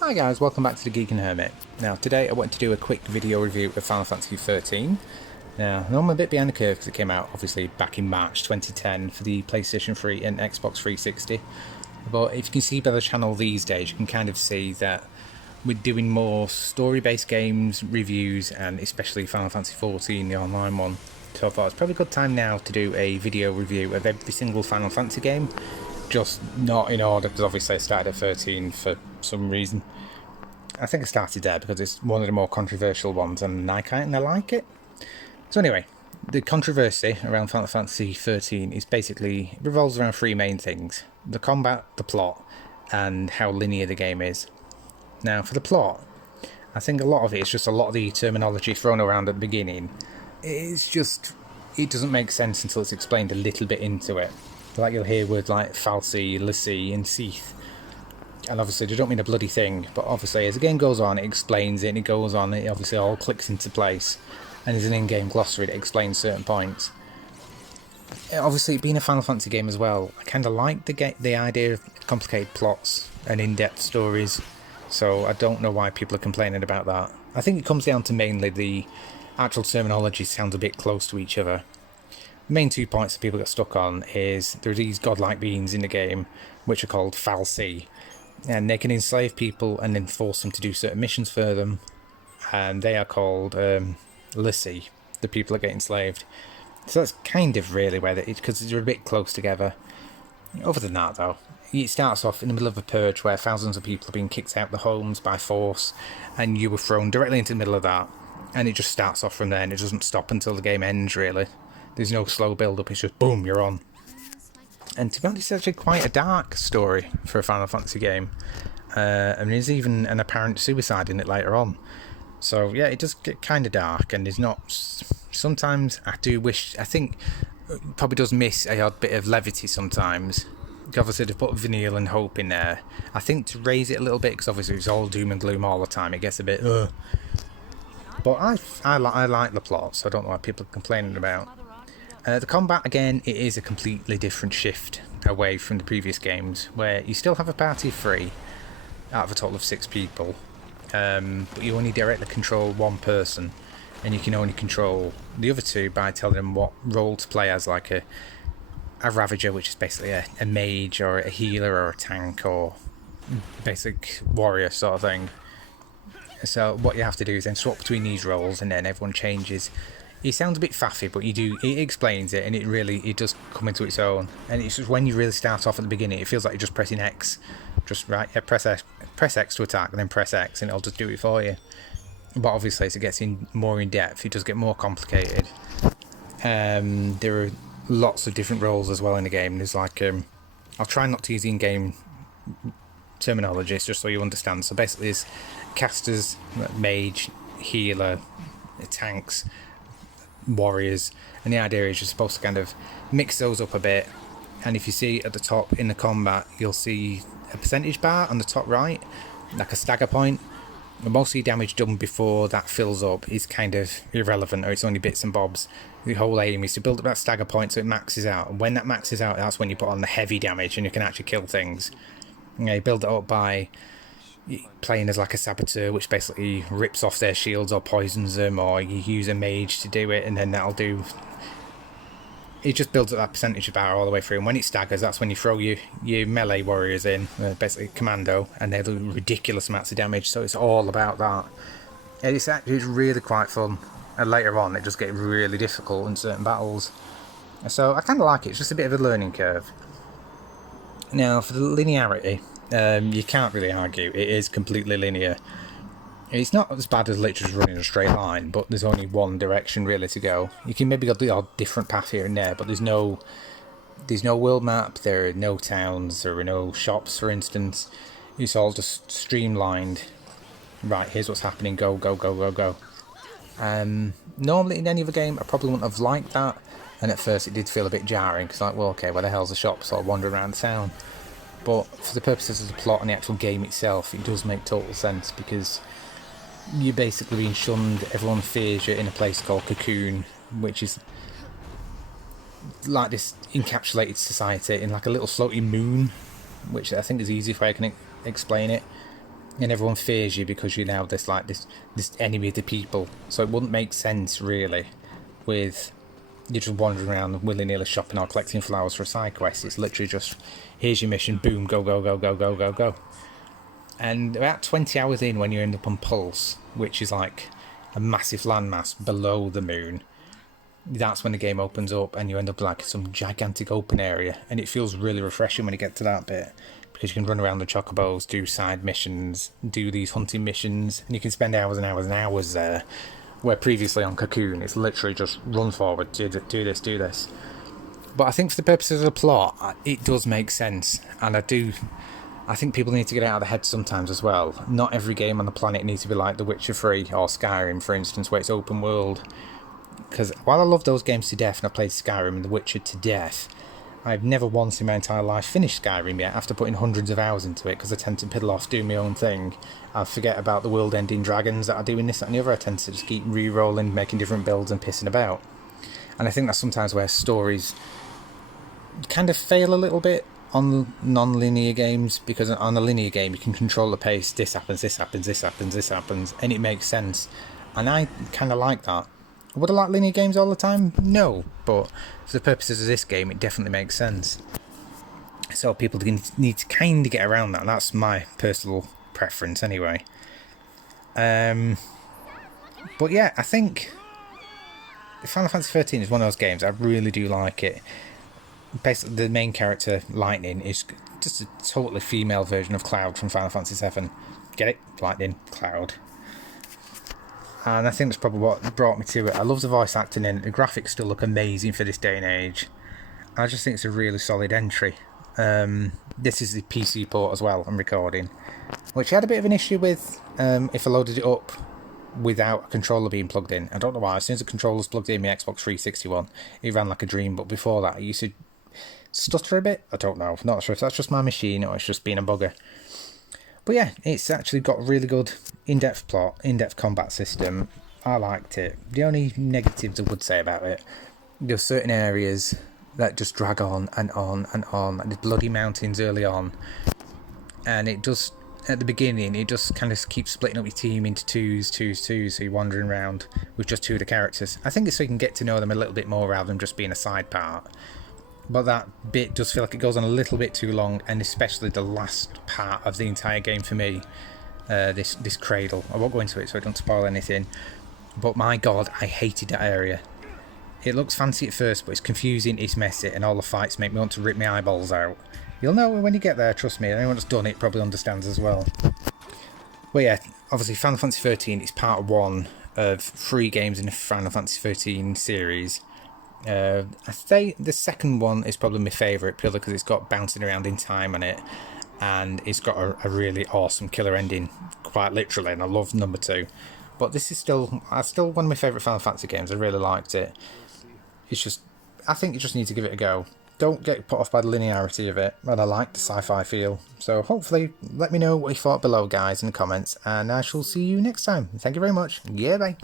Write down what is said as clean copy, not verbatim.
Hi guys, welcome back to the Geek and Hermit. Now today I wanted to do a quick video review of Final Fantasy XIII. Now I know I'm a bit behind the curve because it came out obviously back in March 2010 for the PlayStation 3 and Xbox 360. But if you can see by the channel these days, you can kind of see that we're doing more story-based games, reviews, and especially Final Fantasy XIV, the online one. So I thought it's probably a good time now to do a video review of every single Final Fantasy game. Just not in order, because obviously I started at 13 for some reason. I think I started there because it's one of the more controversial ones and I kind of like it. So anyway, the controversy around Final Fantasy XIII is basically, it revolves around three main things: the combat, the plot, and how linear the game is. Now for the plot, I think a lot of it is just a lot of the terminology thrown around at the beginning. It's just, it doesn't make sense until it's explained a little bit into it. Like you'll hear words like Falsi, Lissi, and Seath. And obviously they don't mean a bloody thing, but obviously as the game goes on, it explains it, and it goes on, it obviously all clicks into place. And there's an in-game glossary that explains certain points. Obviously, being a Final Fantasy game as well, I kind of like the idea of complicated plots and in-depth stories. So I don't know why people are complaining about that. I think it comes down to mainly the actual terminology sounds a bit close to each other. The main 2 points that people get stuck on is there are these godlike beings in the game which are called Falsi, and they can enslave people and then force them to do certain missions for them, and they are called Lissi, the people that get enslaved. So that's kind of really where because they're a bit close together. Other than that though, it starts off in the middle of a purge where thousands of people are being kicked out of the homes by force, and you were thrown directly into the middle of that, and it just starts off from there and it doesn't stop until the game ends really. There's no slow build-up, it's just boom, you're on. And to be honest, it's actually quite a dark story for a Final Fantasy game. I mean, there's even an apparent suicide in it later on. So yeah, it does get kind of dark, and there's not... Sometimes I think it probably does miss a odd bit of levity sometimes. Obviously to put Vanille and Hope in there, I think to raise it a little bit, because obviously it's all doom and gloom all the time, it gets a bit... But I like the plot, so I don't know what people are complaining about. The combat, again, it is a completely different shift away from the previous games, where you still have a party of 3 out of a total of 6 people, but you only directly control one person, and you can only control the other 2 by telling them what role to play as, like a Ravager, which is basically a mage, or a healer, or a tank, or basic warrior sort of thing. So what you have to do is then swap between these roles, and then everyone changes. It sounds a bit faffy, but it explains it, and it does come into its own. And it's just when you really start off at the beginning, it feels like you're just pressing X. Just right, yeah, press X to attack, and then press X, and it'll just do it for you. But obviously, as it gets more in depth, it does get more complicated. There are lots of different roles as well in the game. There's like, I'll try not to use in-game terminology, just so you understand. So basically, there's casters, mage, healer, tanks, warriors, and the idea is you're supposed to kind of mix those up a bit. And if you see at the top in the combat, you'll see a percentage bar on the top right, like a stagger point. And most of the damage done before that fills up is kind of irrelevant, or it's only bits and bobs. The whole aim is to build up that stagger point so it maxes out, and when that maxes out, that's when you put on the heavy damage and you can actually kill things. You build it up by playing as like a saboteur, which basically rips off their shields or poisons them, or you use a mage to do it, and then that'll do... It just builds up that percentage bar all the way through, and when it staggers, that's when you throw your melee warriors in, basically commando, and they do ridiculous amounts of damage, so it's all about that. And it's really quite fun, and later on it just gets really difficult in certain battles. So I kind of like it, it's just a bit of a learning curve. Now for the linearity, you can't really argue, it is completely linear. It's not as bad as literally running a straight line, but there's only one direction really to go. You can maybe go the odd different path here and there, but there's no world map, there are no towns, there are no shops for instance. It's all just streamlined. Right, here's what's happening, go, go, go, go, go. Normally in any other game I probably wouldn't have liked that, and at first it did feel a bit jarring, because like, well okay, where the hell's the shop? So I'll wander around the town. But for the purposes of the plot and the actual game itself, it does make total sense, because you're basically being shunned, everyone fears you in a place called Cocoon, which is like this encapsulated society in like a little floating moon, which I think is the easiest way I can explain it. and everyone fears you because you're now this enemy of the people. So it wouldn't make sense really with you're just wandering around willy-nilly shopping or collecting flowers for a side quest. It's literally just, here's your mission, boom, go, go, go, go, go, go, go. And about 20 hours in, when you end up on Pulse, which is like a massive landmass below the moon, that's when the game opens up and you end up like some gigantic open area, and it feels really refreshing when you get to that bit, because you can run around the chocobos, do side missions, do these hunting missions, and you can spend hours and hours and hours there. Where previously on Cocoon, it's literally just run forward, do this, do this. But I think for the purposes of the plot, it does make sense. And I think people need to get it out of their head sometimes as well. Not every game on the planet needs to be like The Witcher 3 or Skyrim, for instance, where it's open world. Because while I love those games to death, and I've played Skyrim and The Witcher to death, I've never once in my entire life finished Skyrim yet after putting hundreds of hours into it, because I tend to piddle off doing my own thing. I forget about the world-ending dragons that are doing this, that and the other. I tend to just keep re-rolling, making different builds and pissing about. And I think that's sometimes where stories kind of fail a little bit on non-linear games, because on a linear game you can control the pace, this happens, this happens, this happens, this happens, and it makes sense. And I kind of like that. Would I like linear games all the time? No, but for the purposes of this game, it definitely makes sense. So people need to kind of get around that, and that's my personal preference anyway. But yeah, I think Final Fantasy XIII is one of those games, I really do like it. Basically, the main character, Lightning, is just a totally female version of Cloud from Final Fantasy VII. Get it? Lightning, Cloud. And I think that's probably what brought me to it. I love the voice acting in it. The graphics still look amazing for this day and age. I just think it's a really solid entry. This is the PC port as well I'm recording, which I had a bit of an issue with if I loaded it up without a controller being plugged in. I don't know why. As soon as the controller's plugged in my Xbox 360 one, it ran like a dream. But before that, it used to stutter a bit. I don't know. I'm not sure if that's just my machine or it's just being a bugger. But yeah, it's actually got a really good in-depth plot, in-depth combat system. I liked it. The only negatives I would say about it, there's certain areas that just drag on and on and on. Like there's bloody mountains early on. And it just, at the beginning, it just kind of keeps splitting up your team into twos, so you're wandering around with just two of the characters. I think it's so you can get to know them a little bit more rather than just being a side part. But that bit does feel like it goes on a little bit too long, and especially the last part of the entire game for me, this cradle. I won't go into it so I don't spoil anything, but my god, I hated that area. It looks fancy at first, but it's confusing, it's messy, and all the fights make me want to rip my eyeballs out. You'll know when you get there, trust me. Anyone that's done it probably understands as well. But yeah, obviously Final Fantasy XIII is part one of 3 games in the Final Fantasy XIII series. I say the second one is probably my favourite, purely because it's got bouncing around in time on it, and it's got a really awesome killer ending, quite literally, and I love number 2. But this is still one of my favourite Final Fantasy games. I really liked it. It's just, I think you just need to give it a go. Don't get put off by the linearity of it, and I like the sci-fi feel. So hopefully, let me know what you thought below, guys, in the comments, and I shall see you next time. Thank you very much. Yeah, bye.